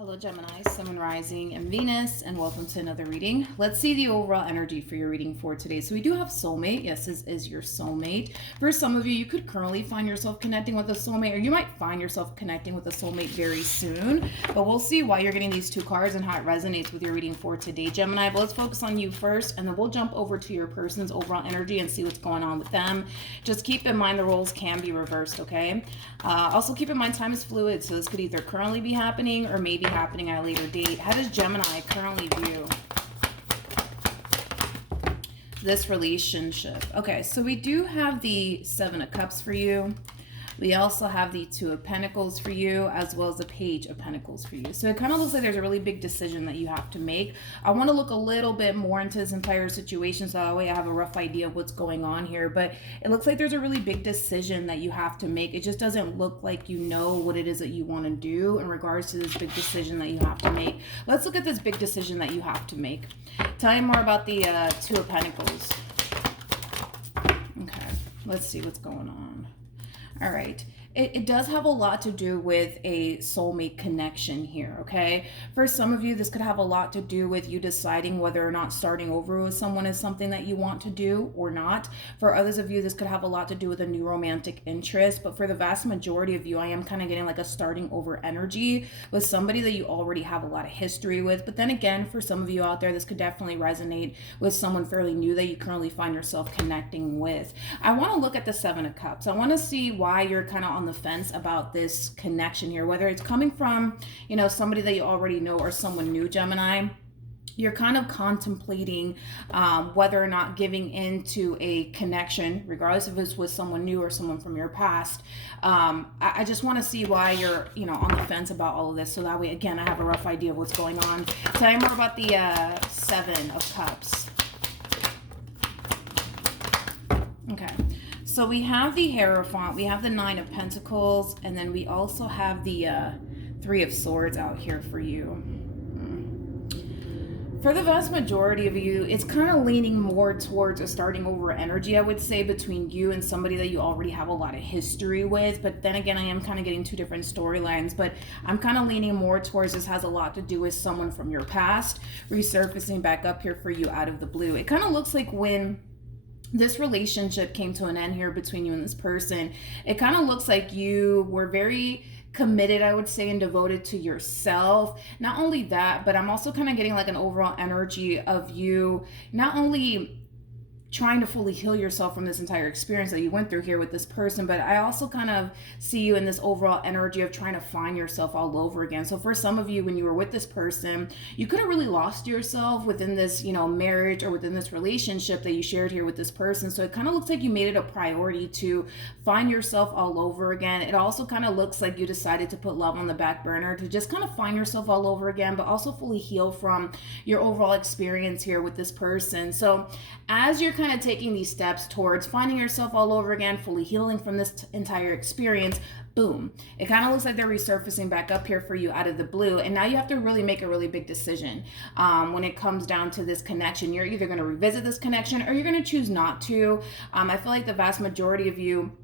Hello Gemini, Sun and Rising and Venus, and welcome to another reading. Let's see the overall energy for your reading for today. So we do have soulmate. Yes, this is your soulmate. For some of you, you could currently find yourself connecting with a soulmate, or you might find yourself connecting with a soulmate very soon. But we'll see why you're getting these two cards and how it resonates with your reading for today, Gemini. But let's focus on you first, and then we'll jump over to your person's overall energy and see what's going on with them. Just keep in mind the roles can be reversed, okay? Also keep in mind time is fluid, so this could either currently be happening or maybe happening at a later date. How does Gemini currently view this relationship? Okay, so we do have the Seven of Cups for you. We also have the Two of Pentacles for you, as well as the Page of Pentacles for you. So it kind of looks like there's a really big decision that you have to make. I want to look a little bit more into this entire situation, so that way I have a rough idea of what's going on here. But it looks like there's a really big decision that you have to make. It just doesn't look like you know what it is that you want to do in regards to this big decision that you have to make. Let's look at this big decision that you have to make. Tell me more about the Two of Pentacles. Okay, let's see what's going on. All right. It does have a lot to do with a soulmate connection here, okay? For some of you, this could have a lot to do with you deciding whether or not starting over with someone is something that you want to do or not. For others of you, this could have a lot to do with a new romantic interest. But for the vast majority of you, I am kind of getting like a starting over energy with somebody that you already have a lot of history with. But then again, for some of you out there, this could definitely resonate with someone fairly new that you currently find yourself connecting with. I want to look at the Seven of Cups. I want to see why you're kind of on the fence about this connection here, whether it's coming from, you know, somebody that you already know or someone new, Gemini. You're kind of contemplating whether or not giving into a connection, regardless if it's with someone new or someone from your past. I just want to see why you're, you know, on the fence about all of this. So that way, again, I have a rough idea of what's going on. Tell me more about the Seven of Cups. Okay. So we have the Hierophant, we have the Nine of Pentacles, and then we also have the Three of Swords out here for you. For the vast majority of you, it's kind of leaning more towards a starting over energy, I would say, between you and somebody that you already have a lot of history with. But then again, I am kind of getting two different storylines, but I'm kind of leaning more towards this has a lot to do with someone from your past resurfacing back up here for you out of the blue. It kind of looks like when this relationship came to an end here between you and this person, it kind of looks like you were very committed, I would say, and devoted to yourself. Not only that, but I'm also kind of getting like an overall energy of you not only trying to fully heal yourself from this entire experience that you went through here with this person, but I also kind of see you in this overall energy of trying to find yourself all over again. So for some of you, when you were with this person, you could have really lost yourself within this, you know, marriage or within this relationship that you shared here with this person. So it kind of looks like you made it a priority to find yourself all over again. It also kind of looks like you decided to put love on the back burner to just kind of find yourself all over again, but also fully heal from your overall experience here with this person. So as you're kind of taking these steps towards finding yourself all over again, fully healing from this entire experience, boom, it kind of looks like they're resurfacing back up here for you out of the blue. And now you have to really make a really big decision when it comes down to this connection. You're either going to revisit this connection or you're going to choose not to. I feel like the vast majority of you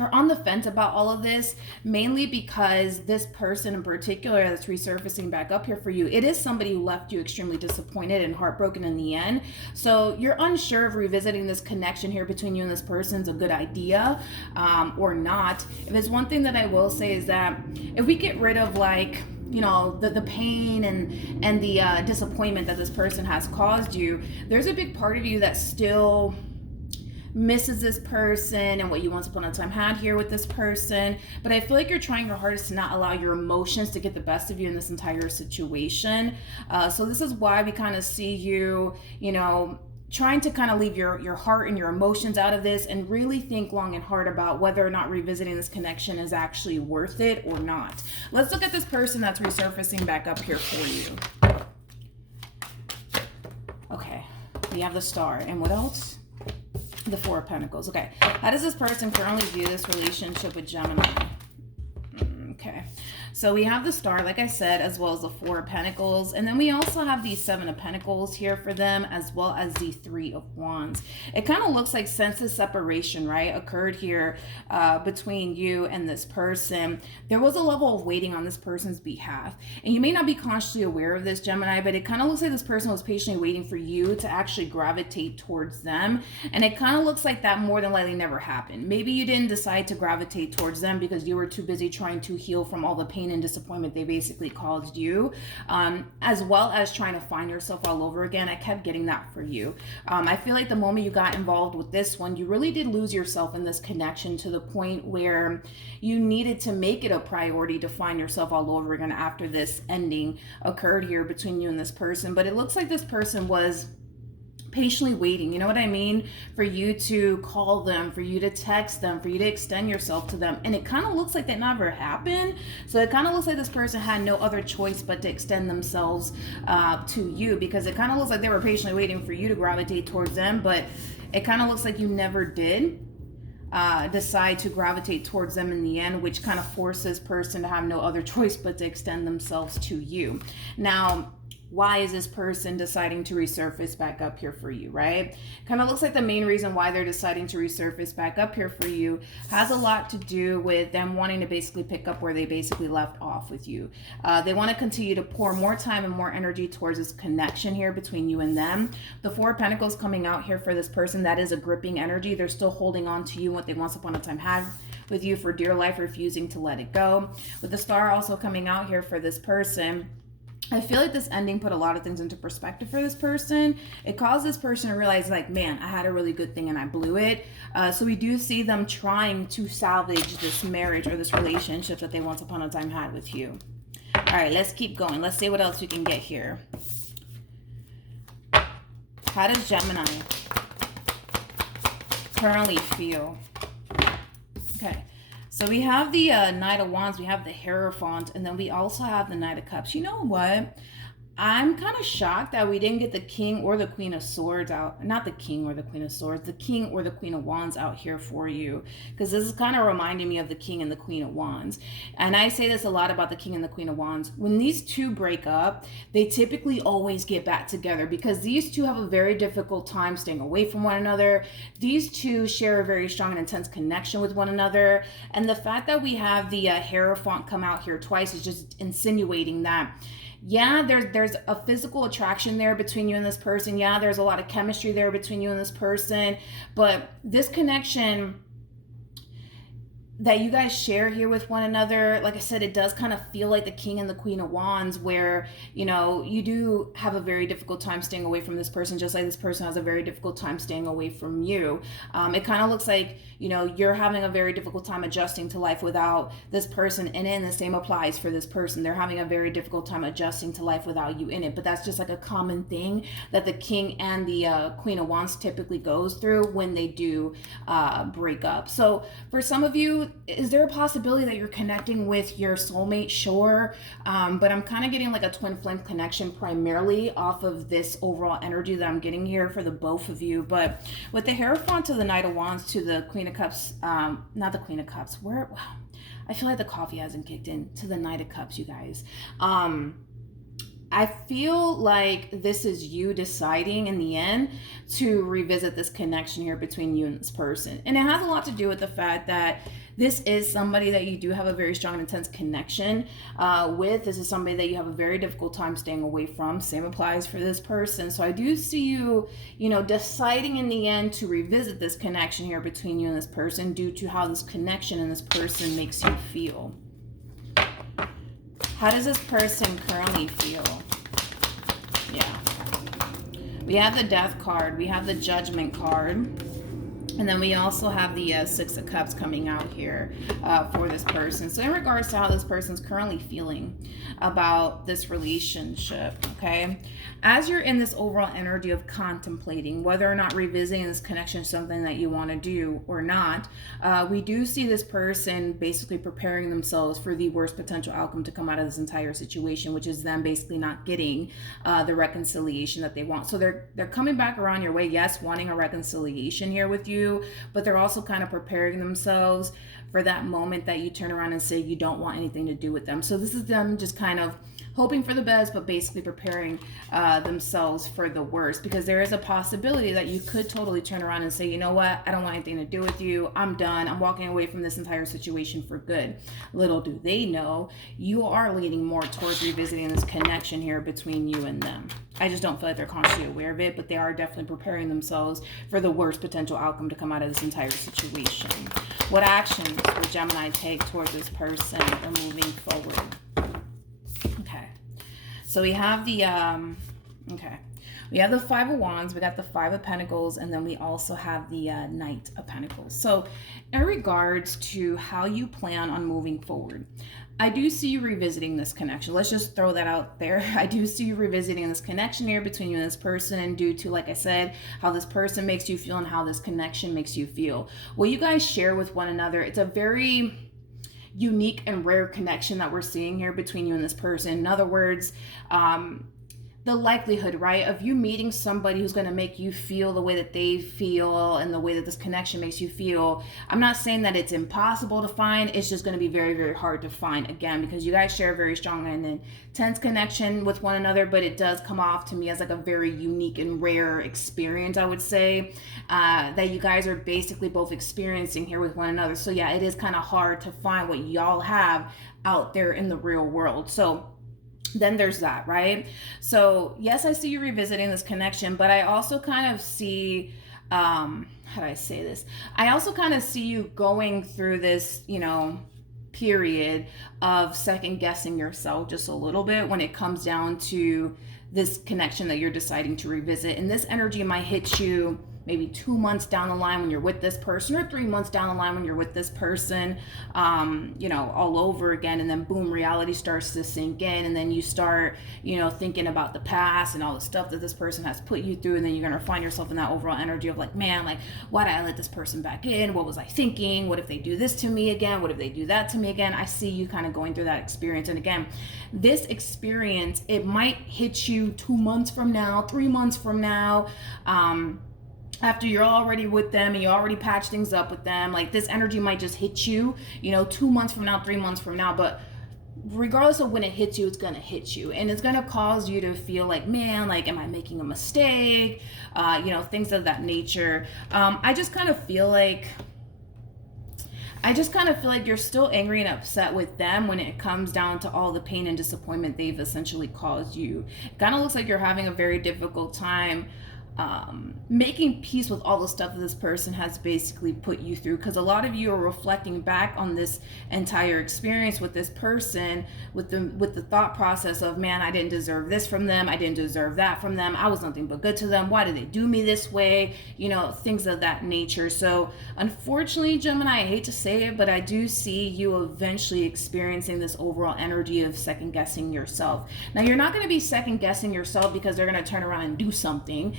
are on the fence about all of this, mainly because this person in particular that's resurfacing back up here for you, it is somebody who left you extremely disappointed and heartbroken in the end. So you're unsure if revisiting this connection here between you and this person is a good idea or not. If there's one thing that I will say is that if we get rid of like, you know, the pain and the disappointment that this person has caused you, there's a big part of you that still misses this person and what you once upon a time had here with this person. But I feel like you're trying your hardest to not allow your emotions to get the best of you in this entire situation. So this is why we kind of see you, you know, trying to kind of leave your heart and your emotions out of this and really think long and hard about whether or not revisiting this connection is actually worth it or not. Let's look at this person that's resurfacing back up here for you. Okay, we have the Star. And what else? The Four of Pentacles. Okay, how does this person currently view this relationship with Gemini? Okay, So we have the Star, like I said, as well as the Four of Pentacles. And then we also have the Seven of Pentacles here for them, as well as the Three of Wands. It kind of looks like sense of separation, right, occurred here between you and this person. There was a level of waiting on this person's behalf. And you may not be consciously aware of this, Gemini, but it kind of looks like this person was patiently waiting for you to actually gravitate towards them. And it kind of looks like that more than likely never happened. Maybe you didn't decide to gravitate towards them because you were too busy trying to heal from all the pain and disappointment they basically caused you, as well as trying to find yourself all over again. I kept getting that for you. I feel like the moment you got involved with this one, you really did lose yourself in this connection to the point where you needed to make it a priority to find yourself all over again after this ending occurred here between you and this person. But it looks like this person was patiently waiting, you know what I mean, for you to call them, for you to text them, for you to extend yourself to them. And it kind of looks like that never happened. So it kind of looks like this person had no other choice but to extend themselves to you, because it kind of looks like they were patiently waiting for you to gravitate towards them, but it kind of looks like you never did decide to gravitate towards them in the end, which kind of forces this person to have no other choice but to extend themselves to you. Now, why is this person deciding to resurface back up here for you, right? Kind of looks like the main reason why they're deciding to resurface back up here for you has a lot to do with them wanting to basically pick up where they basically left off with you. They want to continue to pour more time and more energy towards this connection here between you and them. The Four of Pentacles coming out here for this person, that is a gripping energy. They're still holding on to you, what they once upon a time had with you for dear life, refusing to let it go. With the Star also coming out here for this person, I feel like this ending put a lot of things into perspective for this person. It caused this person to realize, like, man, I had a really good thing and I blew it. So we do see them trying to salvage this marriage or this relationship that they once upon a time had with you. All right, let's keep going. Let's see what else we can get here. How does Gemini currently feel? Okay. So we have the Knight of Wands, we have the Hierophant, and then we also have the Knight of Cups. You know what? I'm kind of shocked that we didn't get the King or the Queen of Swords out. Not the King or the Queen of Swords, the King or the Queen of Wands out here for you. Because this is kind of reminding me of the King and the Queen of Wands. And I say this a lot about the King and the Queen of Wands. When these two break up, they typically always get back together because these two have a very difficult time staying away from one another. These two share a very strong and intense connection with one another. And the fact that we have the Hierophant come out here twice is just insinuating that, yeah, there's a physical attraction there between you and this person. Yeah, there's a lot of chemistry there between you and this person. But this connection that you guys share here with one another, like I said, it does kind of feel like the King and the Queen of Wands, where, you know, you do have a very difficult time staying away from this person, just like this person has a very difficult time staying away from you. It kind of looks like, you know, you're having a very difficult time adjusting to life without this person in it, and the same applies for this person. They're having a very difficult time adjusting to life without you in it. But that's just like a common thing that the King and the Queen of Wands typically goes through when they do break up. So for some of you, is there a possibility that you're connecting with your soulmate? Sure. But I'm kind of getting like a twin flame connection primarily off of this overall energy that I'm getting here for the both of you. But with the Hierophant to the Knight of Wands to the Queen of Cups, not the Queen of Cups, wow, I feel like the coffee hasn't kicked in, to the Knight of Cups, you guys. I feel like this is you deciding in the end to revisit this connection here between you and this person. And it has a lot to do with the fact that this is somebody that you do have a very strong and intense connection with. This is somebody that you have a very difficult time staying away from. Same applies for this person. So I do see you, you know, deciding in the end to revisit this connection here between you and this person due to how this connection and this person makes you feel. How does this person currently feel? Yeah. We have the Death card. We have the Judgment card. And then we also have the Six of Cups coming out here for this person. So in regards to how this person's currently feeling about this relationship, okay? As you're in this overall energy of contemplating whether or not revisiting this connection is something that you want to do or not, we do see this person basically preparing themselves for the worst potential outcome to come out of this entire situation, which is them basically not getting the reconciliation that they want. So they're coming back around your way, yes, wanting a reconciliation here with you, but they're also kind of preparing themselves for that moment that you turn around and say you don't want anything to do with them. So this is them just kind of hoping for the best, but basically preparing themselves for the worst, because there is a possibility that you could totally turn around and say, you know what, I don't want anything to do with you. I'm done. I'm walking away from this entire situation for good. Little do they know, you are leaning more towards revisiting this connection here between you and them. I just don't feel like they're consciously aware of it, but they are definitely preparing themselves for the worst potential outcome to come out of this entire situation. What actions will Gemini take towards this person or moving forward? So we have the we have the Five of Wands, we got the Five of Pentacles, and then we also have the Knight of Pentacles. So in regards to how you plan on moving forward, I do see you revisiting this connection. Let's just throw that out there. I do see you revisiting this connection here between you and this person, and due to, like I said, how this person makes you feel and how this connection makes you feel. What you guys share with one another, it's a very unique and rare connection that we're seeing here between you and this person. In other words, the likelihood, right, of you meeting somebody who's going to make you feel the way that they feel and the way that this connection makes you feel. I'm not saying that it's impossible to find. It's just going to be very, very hard to find, again, because you guys share a very strong and intense connection with one another, but it does come off to me as like a very unique and rare experience, I would say, that you guys are basically both experiencing here with one another. So yeah, it is kind of hard to find what y'all have out there in the real world. So then there's that, right? So yes, I see you revisiting this connection, but I also kind of see, how do I say this? I also kind of see you going through this, period of second guessing yourself just a little bit when it comes down to this connection that you're deciding to revisit. And this energy might hit you maybe 2 months down the line when you're with this person, or 3 months down the line when you're with this person, all over again. And then boom, reality starts to sink in. And then you start, thinking about the past and all the stuff that this person has put you through. And then you're going to find yourself in that overall energy of like, man, like, why did I let this person back in? What was I thinking? What if they do this to me again? What if they do that to me again? I see you kind of going through that experience. And again, this experience, it might hit you 2 months from now, 3 months from now, after you're already with them and you already patch things up with them. Like, this energy might just hit you, 2 months from now, 3 months from now. But regardless of when it hits you, it's going to hit you. And it's going to cause you to feel like, man, like, am I making a mistake? Things of that nature. I just kind of feel like you're still angry and upset with them when it comes down to all the pain and disappointment they've essentially caused you. It kind of looks like you're having a very difficult time making peace with all the stuff that this person has basically put you through, because a lot of you are reflecting back on this entire experience with this person with the thought process of, man, I didn't deserve this from them, I didn't deserve that from them, I was nothing but good to them, why did they do me this way, things of that nature. So unfortunately, Gemini, I hate to say it, but I do see you eventually experiencing this overall energy of second guessing yourself. Now, you're not going to be second guessing yourself because they're going to turn around and do something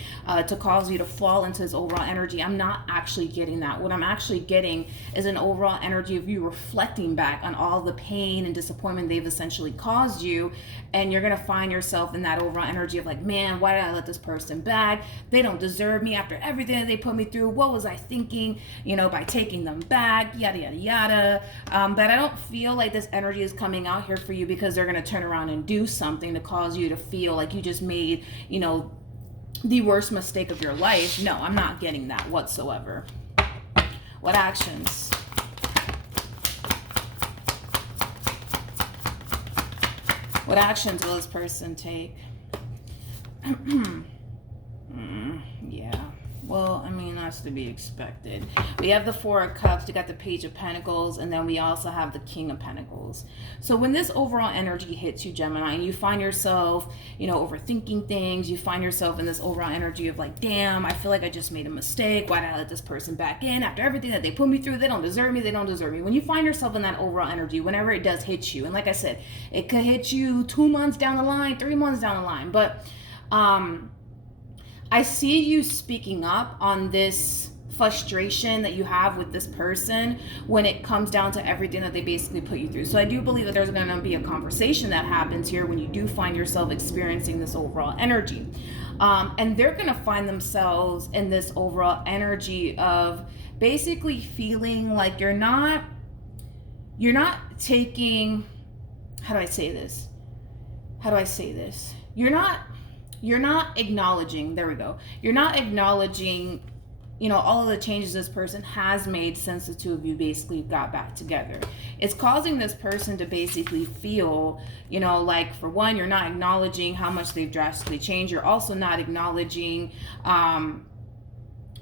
to cause you to fall into this overall energy. I'm not actually getting that. What I'm actually getting is an overall energy of you reflecting back on all the pain and disappointment they've essentially caused you, and you're going to find yourself in that overall energy of like, man, why did I let this person back? They don't deserve me after everything that they put me through. What was I thinking, by taking them back, yada, yada, yada. But I don't feel like this energy is coming out here for you because they're going to turn around and do something to cause you to feel like you just made, the worst mistake of your life. No, I'm not getting that whatsoever. What actions? What actions will this person take? Yeah. Well, I mean, that's to be expected. We have the Four of Cups, we got the Page of Pentacles, and then we also have the King of Pentacles. So when this overall energy hits you, Gemini, and you find yourself, overthinking things, you find yourself in this overall energy of like, damn, I feel like I just made a mistake. Why did I let this person back in after everything that they put me through? They don't deserve me. They don't deserve me. When you find yourself in that overall energy, whenever it does hit you, and like I said, it could hit you 2 months down the line, 3 months down the line, but I see you speaking up on this frustration that you have with this person when it comes down to everything that they basically put you through. So I do believe that there's going to be a conversation that happens here when you do find yourself experiencing this overall energy. And they're going to find themselves in this overall energy of basically feeling like you're not taking, how do I say this? You're not acknowledging, there we go. You're not acknowledging, all of the changes this person has made since the two of you basically got back together. It's causing this person to basically feel, like, for one, you're not acknowledging how much they've drastically changed. You're also not acknowledging,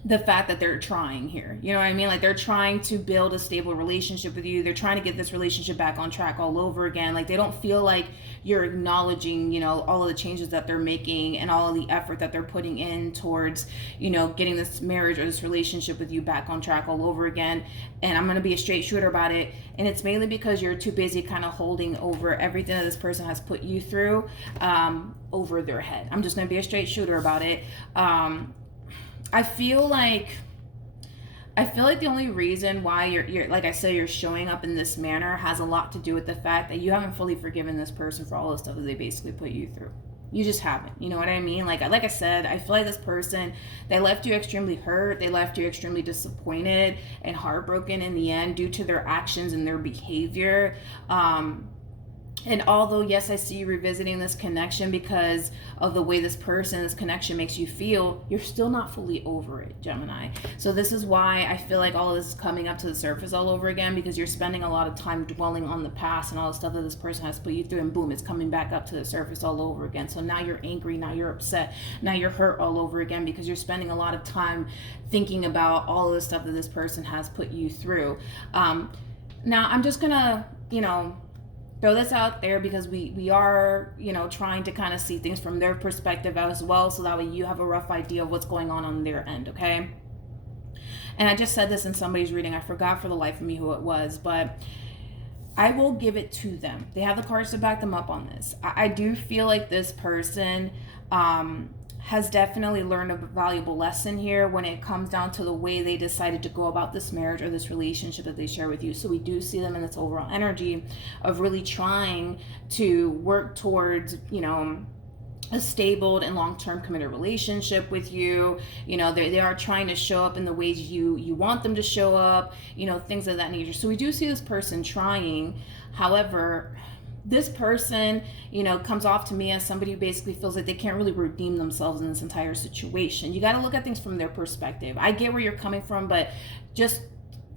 the fact that they're trying here. You know what I mean? Like, they're trying to build a stable relationship with you. They're trying to get this relationship back on track all over again. Like, they don't feel like you're acknowledging, all of the changes that they're making and all of the effort that they're putting in towards, getting this marriage or this relationship with you back on track all over again. And I'm going to be a straight shooter about it. And it's mainly because you're too busy kind of holding over everything that this person has put you through over their head. I'm just going to be a straight shooter about it. I feel like the only reason why you're like I said, you're showing up in this manner has a lot to do with the fact that you haven't fully forgiven this person for all the stuff that they basically put you through. You just haven't. You know what I mean? Like I said, I feel like this person, they left you extremely hurt. They left you extremely disappointed and heartbroken in the end due to their actions and their behavior. And although, yes, I see you revisiting this connection because of the way this connection makes you feel, you're still not fully over it, Gemini. So this is why I feel like all of this is coming up to the surface all over again, because you're spending a lot of time dwelling on the past and all the stuff that this person has put you through, and boom, it's coming back up to the surface all over again. So now you're angry, now you're upset, now you're hurt all over again because you're spending a lot of time thinking about all of the stuff that this person has put you through. Now, I'm just gonna, throw this out there because we are, trying to kind of see things from their perspective as well, so that way you have a rough idea of what's going on their end, okay? And I just said this in somebody's reading. I forgot for the life of me who it was, but I will give it to them. They have the cards to back them up on this. I do feel like this person has definitely learned a valuable lesson here when it comes down to the way they decided to go about this marriage or this relationship that they share with you. So we do see them in this overall energy of really trying to work towards, a stable and long-term committed relationship with you. They are trying to show up in the ways you want them to show up, things of that nature. So we do see this person trying. However, this person, comes off to me as somebody who basically feels like they can't really redeem themselves in this entire situation. You got to look at things from their perspective. I get where you're coming from, but just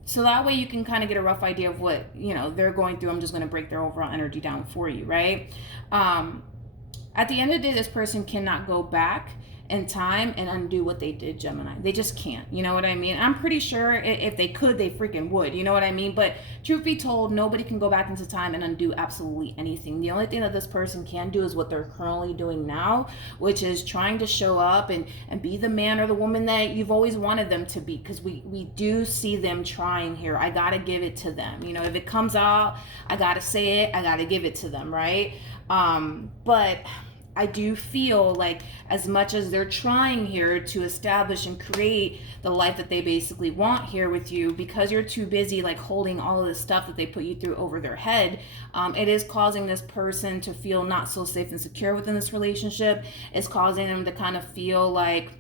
so that way you can kind of get a rough idea of what, they're going through. I'm just going to break their overall energy down for you, right? At the end of the day, this person cannot go back in time and undo what they did, Gemini. They just can't. You know what I mean? I'm pretty sure if they could, they freaking would. You know what I mean? But truth be told, nobody can go back into time and undo absolutely anything. The only thing that this person can do is what they're currently doing now, which is trying to show up and be the man or the woman that you've always wanted them to be, because we do see them trying here. I got to give it to them. If it comes out, I got to say it. I got to give it to them, right? But I do feel like as much as they're trying here to establish and create the life that they basically want here with you, because you're too busy like holding all of this stuff that they put you through over their head, it is causing this person to feel not so safe and secure within this relationship. It's causing them to kind of feel like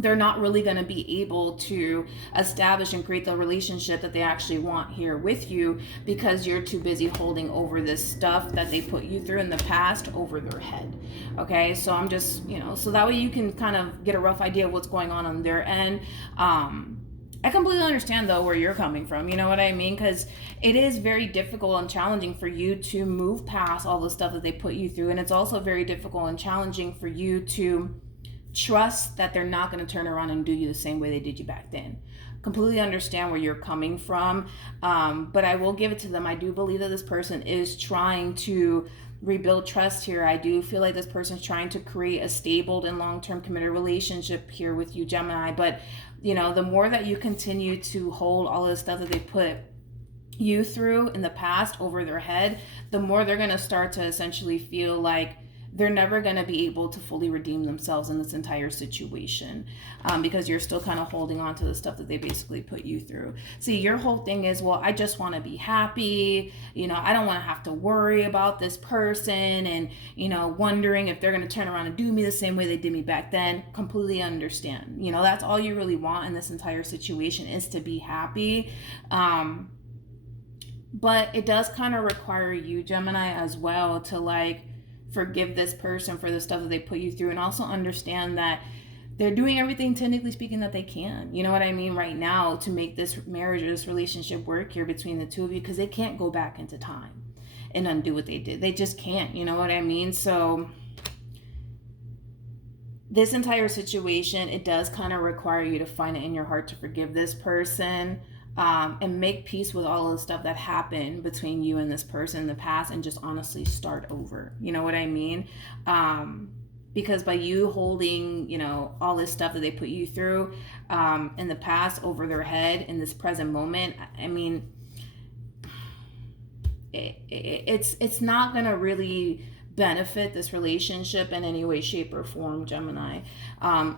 they're not really going to be able to establish and create the relationship that they actually want here with you, because you're too busy holding over this stuff that they put you through in the past over their head. Okay, so I'm just, so that way you can kind of get a rough idea of what's going on their end. I completely understand though where you're coming from, you know what I mean? Because it is very difficult and challenging for you to move past all the stuff that they put you through. And it's also very difficult and challenging for you to trust that they're not going to turn around and do you the same way they did you back then. Completely understand where you're coming from, but I will give it to them. I do believe that this person is trying to rebuild trust here. I do feel like this person's trying to create a stable and long-term committed relationship here with you, Gemini. But you know, the more that you continue to hold all of the stuff that they put you through in the past over their head, the more they're going to start to essentially feel like they're never going to be able to fully redeem themselves in this entire situation, because you're still kind of holding on to the stuff that they basically put you through. See, your whole thing is, well, I just want to be happy. You know, I don't want to have to worry about this person and, you know, wondering if they're going to turn around and do me the same way they did me back then. Completely understand. You know, that's all you really want in this entire situation, is to be happy. But it does kind of require you, Gemini, as well, to like forgive this person for the stuff that they put you through, and also understand that they're doing everything, technically speaking, that they can, you know what I mean, right now, to make this marriage or this relationship work here between the two of you, because they can't go back into time and undo what they did. They just can't, you know what I mean? So this entire situation, it does kind of require you to find it in your heart to forgive this person, and make peace with all of the stuff that happened between you and this person in the past, and just honestly start over. You know what I mean? Because by you holding, you know, all this stuff that they put you through in the past over their head in this present moment, I mean, it's not gonna really benefit this relationship in any way, shape, or form, Gemini.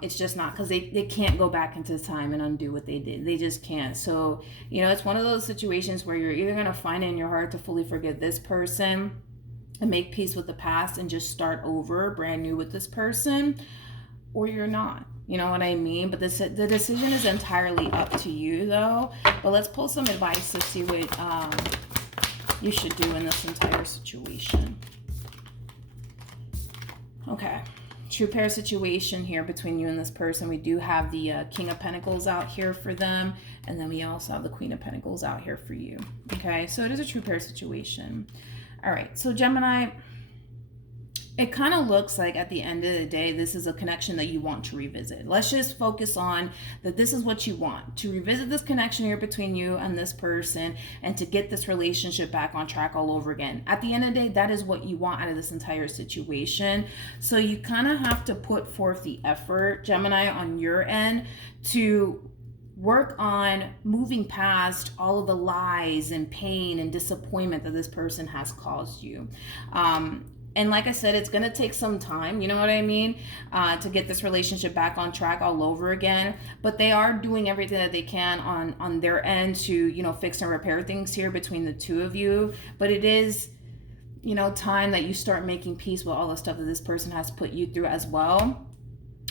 It's just not, because they can't go back into time and undo what they did. They just can't. So, you know, it's one of those situations where you're either going to find it in your heart to fully forgive this person and make peace with the past and just start over brand new with this person, or you're not. You know what I mean? But the decision is entirely up to you, though. But let's pull some advice to see what you should do in this entire situation. Okay, true pair situation here between you and this person. We do have the King of Pentacles out here for them, and then we also have the Queen of Pentacles out here for you. Okay, so it is a true pair situation. All right, so Gemini, it kind of looks like at the end of the day, this is a connection that you want to revisit. Let's just focus on that. This is what you want, to revisit this connection here between you and this person, and to get this relationship back on track all over again. At the end of the day, that is what you want out of this entire situation. So you kind of have to put forth the effort, Gemini, on your end to work on moving past all of the lies and pain and disappointment that this person has caused you. And like I said, it's going to take some time, you know what I mean, to get this relationship back on track all over again. But they are doing everything that they can on their end to, you know, fix and repair things here between the two of you. But it is, you know, time that you start making peace with all the stuff that this person has put you through as well.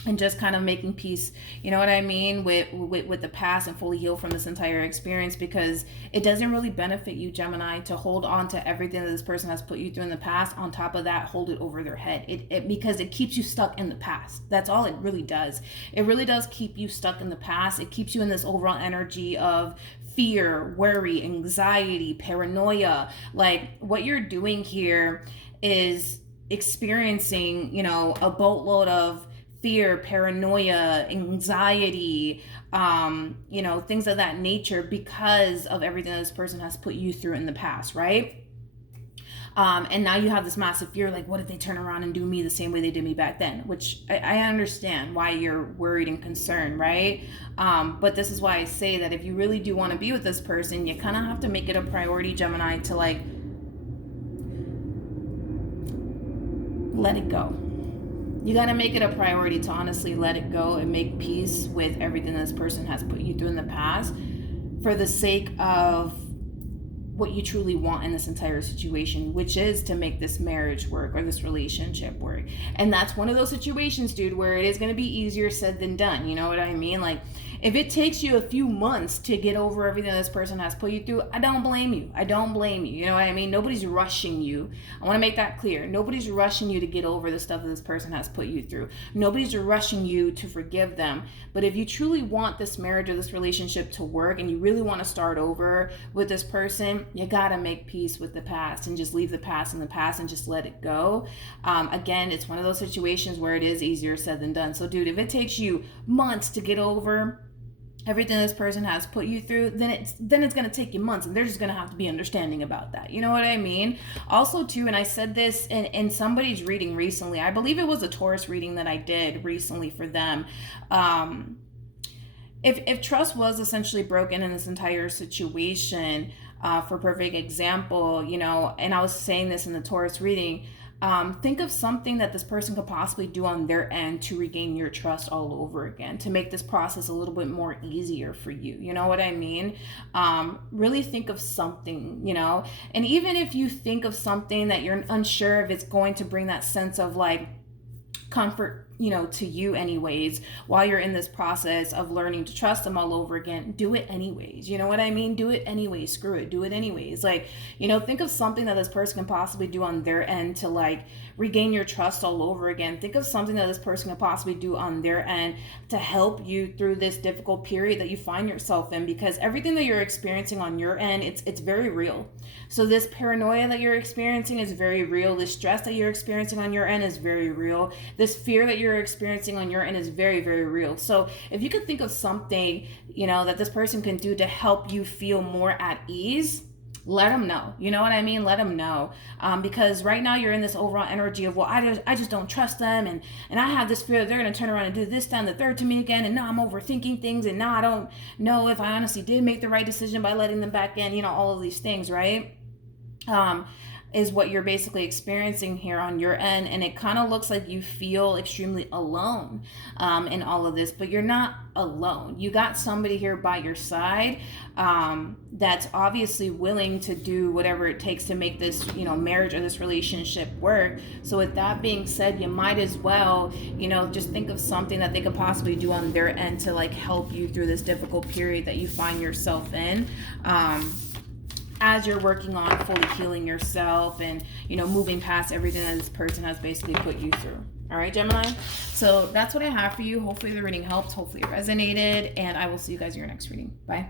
And just kind of making peace, you know what I mean, with the past, and fully heal from this entire experience, because it doesn't really benefit you, Gemini, to hold on to everything that this person has put you through in the past. On top of that, hold it over their head. Because it keeps you stuck in the past. That's all it really does. It really does keep you stuck in the past. It keeps you in this overall energy of fear, worry, anxiety, paranoia. Like, what you're doing here is experiencing, you know, a boatload of fear, paranoia, anxiety, you know, things of that nature, because of everything that this person has put you through in the past, right? And now you have this massive fear, like, what if they turn around and do me the same way they did me back then? Which I understand why you're worried and concerned, right? But this is why I say that if you really do want to be with this person, you kind of have to make it a priority, Gemini, to like let it go. You got to make it a priority to honestly let it go and make peace with everything this person has put you through in the past, for the sake of what you truly want in this entire situation, which is to make this marriage work or this relationship work. And that's one of those situations, dude, where it is going to be easier said than done. You know what I mean? Like, if it takes you a few months to get over everything this person has put you through, I don't blame you. I don't blame you. You know what I mean? Nobody's rushing you. I want to make that clear. Nobody's rushing you to get over the stuff that this person has put you through. Nobody's rushing you to forgive them. But if you truly want this marriage or this relationship to work, and you really want to start over with this person, you gotta make peace with the past and just leave the past in the past and just let it go. Again, it's one of those situations where it is easier said than done. So dude, if it takes you months to get over everything this person has put you through, then it's going to take you months, and they're just going to have to be understanding about that. You know what I mean? Also too, and I said this in somebody's reading recently, I believe it was a Taurus reading that I did recently for them. If trust was essentially broken in this entire situation, for perfect example, you know, and I was saying this in the Taurus reading, think of something that this person could possibly do on their end to regain your trust all over again, to make this process a little bit more easier for you. You know what I mean? Really think of something, you know, and even if you think of something that you're unsure if it's going to bring that sense of like comfort, you know, to you anyways, while you're in this process of learning to trust them all over again, do it anyways. You know what I mean? Do it anyways. Screw it. Do it anyways. Like, you know, think of something that this person can possibly do on their end to like regain your trust all over again. Think of something that this person can possibly do on their end to help you through this difficult period that you find yourself in, because everything that you're experiencing on your end, it's very real. So this paranoia that you're experiencing is very real. This stress that you're experiencing on your end is very real. This fear that you're experiencing on your end is very, very real. So if you could think of something, you know, that this person can do to help you feel more at ease, let them know. You know what I mean? Let them know. Because right now you're in this overall energy of, well, I just don't trust them. And I have this fear that they're going to turn around and do this, that, and the third to me again. And now I'm overthinking things. And now I don't know if I honestly did make the right decision by letting them back in, you know, all of these things, right? Is what you're basically experiencing here on your end. And it kind of looks like you feel extremely alone in all of this, but you're not alone. You got somebody here by your side that's obviously willing to do whatever it takes to make this, you know, marriage or this relationship work. So with that being said, you might as well, you know, just think of something that they could possibly do on their end to like help you through this difficult period that you find yourself in. As you're working on fully healing yourself and, you know, moving past everything that this person has basically put you through. All right, Gemini? So that's what I have for you. Hopefully the reading helped. Hopefully it resonated. And I will see you guys in your next reading. Bye.